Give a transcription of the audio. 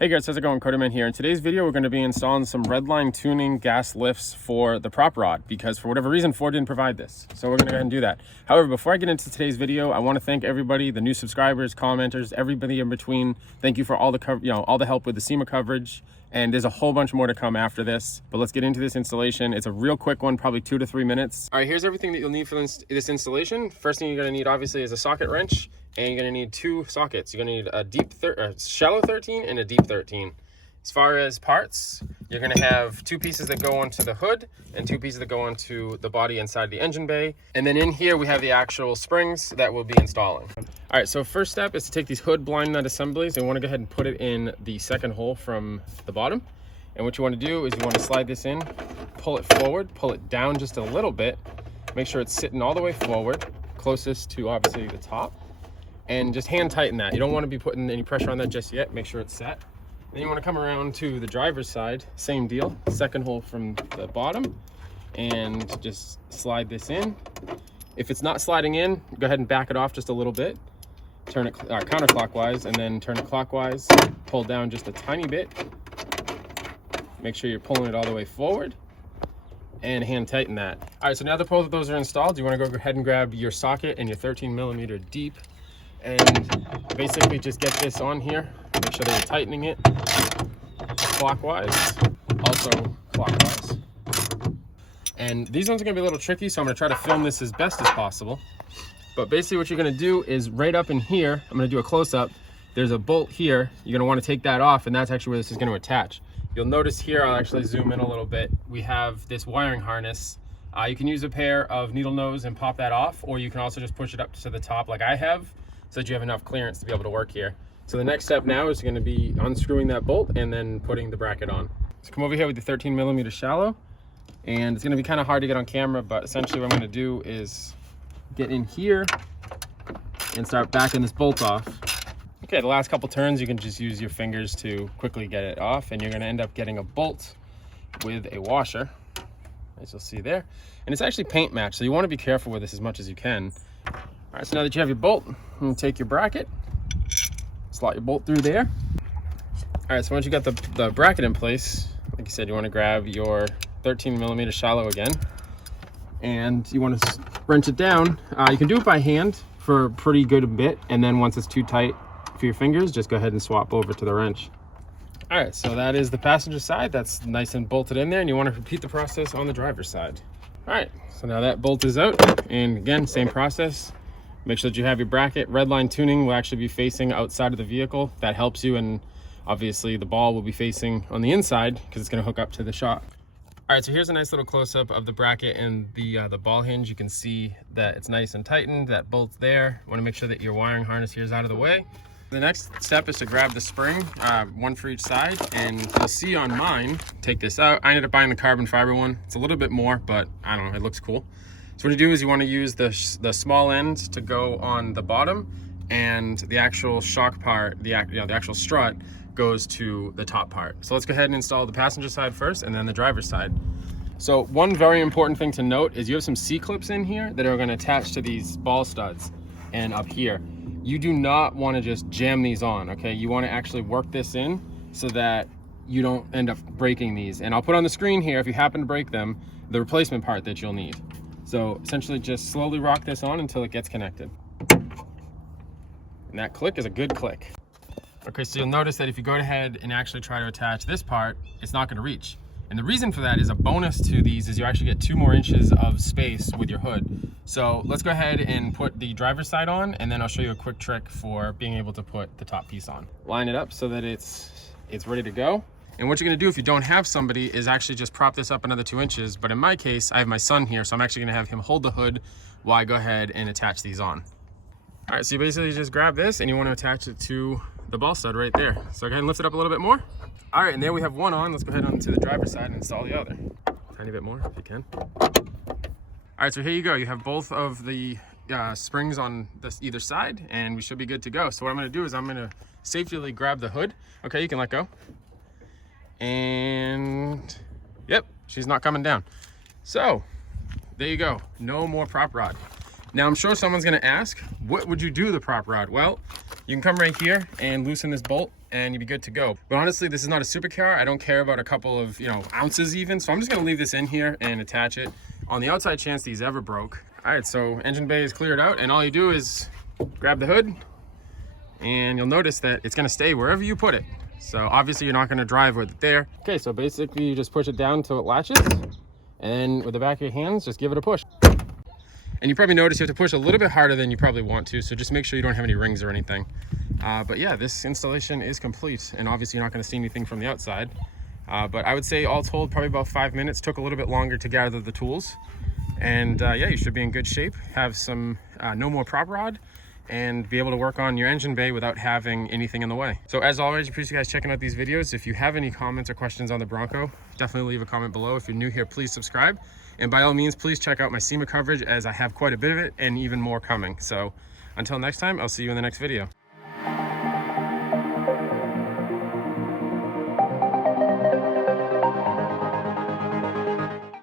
Hey guys, how's it going? CoderMan here. In today's video, we're going to be installing some Redline tuning gas lifts for the prop rod because for whatever reason, Ford didn't provide this. So we're going to go ahead and do that. However, before I get into today's video, I want to thank everybody, the new subscribers, commenters, everybody in between. Thank you for all the all the help with the SEMA coverage. And there's a whole bunch more to come after this. But let's get into this installation. It's a real quick one, probably 2 to 3 minutes. All right, here's everything that you'll need for this installation. First thing you're going to need, obviously, is a socket wrench. And you're going to need 2 sockets. You're going to need a shallow 13 and a deep 13. As far as parts, you're going to have 2 pieces that go onto the hood and 2 pieces that go onto the body inside the engine bay. And then in here, we have the actual springs that we'll be installing. All right, so first step is to take these hood blind nut assemblies and want to go ahead and put it in the second hole from the bottom. And what you want to do is you want to slide this in, pull it forward, pull it down just a little bit, make sure it's sitting all the way forward, closest to obviously the top, and just hand tighten that. You don't want to be putting any pressure on that just yet. Make sure it's set. Then you want to come around to the driver's side, same deal, second hole from the bottom, and just slide this in. If it's not sliding in, go ahead and back it off just a little bit, turn it counterclockwise, and then turn it clockwise, pull down just a tiny bit, make sure you're pulling it all the way forward, and hand tighten that. All right, so now that both of those are installed, you want to go ahead and grab your socket and your 13mm deep, and basically just get this on here. Make sure that you're tightening it clockwise, also clockwise. And these ones are gonna be a little tricky, so I'm gonna try to film this as best as possible. But basically what you're gonna do is right up in here, I'm gonna do a close-up, there's a bolt here. You're gonna wanna take that off, and that's actually where this is gonna attach. You'll notice here, I'll actually zoom in a little bit, we have this wiring harness. You can use a pair of needle nose and pop that off, or you can also just push it up to the top like I have, so that you have enough clearance to be able to work here. So the next step now is going to be unscrewing that bolt and then putting the bracket on. So come over here with the 13mm shallow, and it's going to be kind of hard to get on camera, but essentially what I'm going to do is get in here and start backing this bolt off. Okay, the last couple turns you can just use your fingers to quickly get it off, and you're going to end up getting a bolt with a washer, as you'll see there. And it's actually paint matched, so you want to be careful with this as much as you can. All right, so now that you have your bolt, you take your bracket, slot your bolt through there. All right, so once you got the bracket in place, like you said, you want to grab your 13mm shallow again, and you want to wrench it down. You can do it by hand for a pretty good bit, and then once it's too tight for your fingers, just go ahead and swap over to the wrench. All right, so that is the passenger side. That's nice and bolted in there, and you want to repeat the process on the driver's side. All right, so now that bolt is out, and again, same process. Make sure that you have your bracket. Redline tuning will actually be facing outside of the vehicle. That helps you, and obviously the ball will be facing on the inside because it's going to hook up to the shock. All right, so here's a nice little close-up of the bracket and the ball hinge. You can see that it's nice and tightened. That bolt's there. You want to make sure that your wiring harness here is out of the way. The next step is to grab the spring, one for each side, and you'll see on mine, take this out. I ended up buying the carbon fiber one. It's a little bit more, but I don't know, it looks cool. So what you do is you want to use the small end to go on the bottom, and the actual shock part, the actual strut, goes to the top part. So let's go ahead and install the passenger side first, and then the driver's side. So one very important thing to note is you have some C-clips in here that are going to attach to these ball studs and up here. You do not want to just jam these on, okay? You want to actually work this in so that you don't end up breaking these. And I'll put on the screen here, if you happen to break them, the replacement part that you'll need. So essentially just slowly rock this on until it gets connected. And that click is a good click. Okay, so you'll notice that if you go ahead and actually try to attach this part, it's not gonna reach. And the reason for that is a bonus to these is you actually get 2 more inches of space with your hood. So let's go ahead and put the driver's side on, and then I'll show you a quick trick for being able to put the top piece on. Line it up so that it's ready to go. And what you're gonna do if you don't have somebody is actually just prop this up another 2 inches. But in my case, I have my son here, so I'm actually gonna have him hold the hood while I go ahead and attach these on. All right, so you basically just grab this and you wanna attach it to the ball stud right there. So go ahead and lift it up a little bit more. All right, and there we have one on. Let's go ahead onto the driver's side and install the other. Tiny bit more if you can. All right, so here you go. You have both of the springs on either side, and we should be good to go. So what I'm gonna do is I'm gonna safely grab the hood. Okay, you can let go. And yep, she's not coming down. So there you go, no more prop rod. Now I'm sure someone's gonna ask, what would you do to the prop rod? Well, you can come right here and loosen this bolt and you'd be good to go. But honestly, this is not a supercar. I don't care about a couple of, ounces even. So I'm just gonna leave this in here and attach it on the outside chance these ever broke. All right, so engine bay is cleared out, and all you do is grab the hood, and you'll notice that it's gonna stay wherever you put it. So obviously you're not gonna drive with it there. Okay, so basically you just push it down until it latches, and then with the back of your hands, just give it a push. And you probably notice you have to push a little bit harder than you probably want to, so just make sure you don't have any rings or anything. But yeah, this installation is complete, and obviously you're not going to see anything from the outside. But I would say all told, probably about 5 minutes. Took a little bit longer to gather the tools. And yeah, you should be in good shape. Have some no more prop rod, and be able to work on your engine bay without having anything in the way. So as always, I appreciate you guys checking out these videos. If you have any comments or questions on the Bronco, definitely leave a comment below. If you're new here, please subscribe. And by all means, please check out my SEMA coverage, as I have quite a bit of it and even more coming. So until next time, I'll see you in the next video.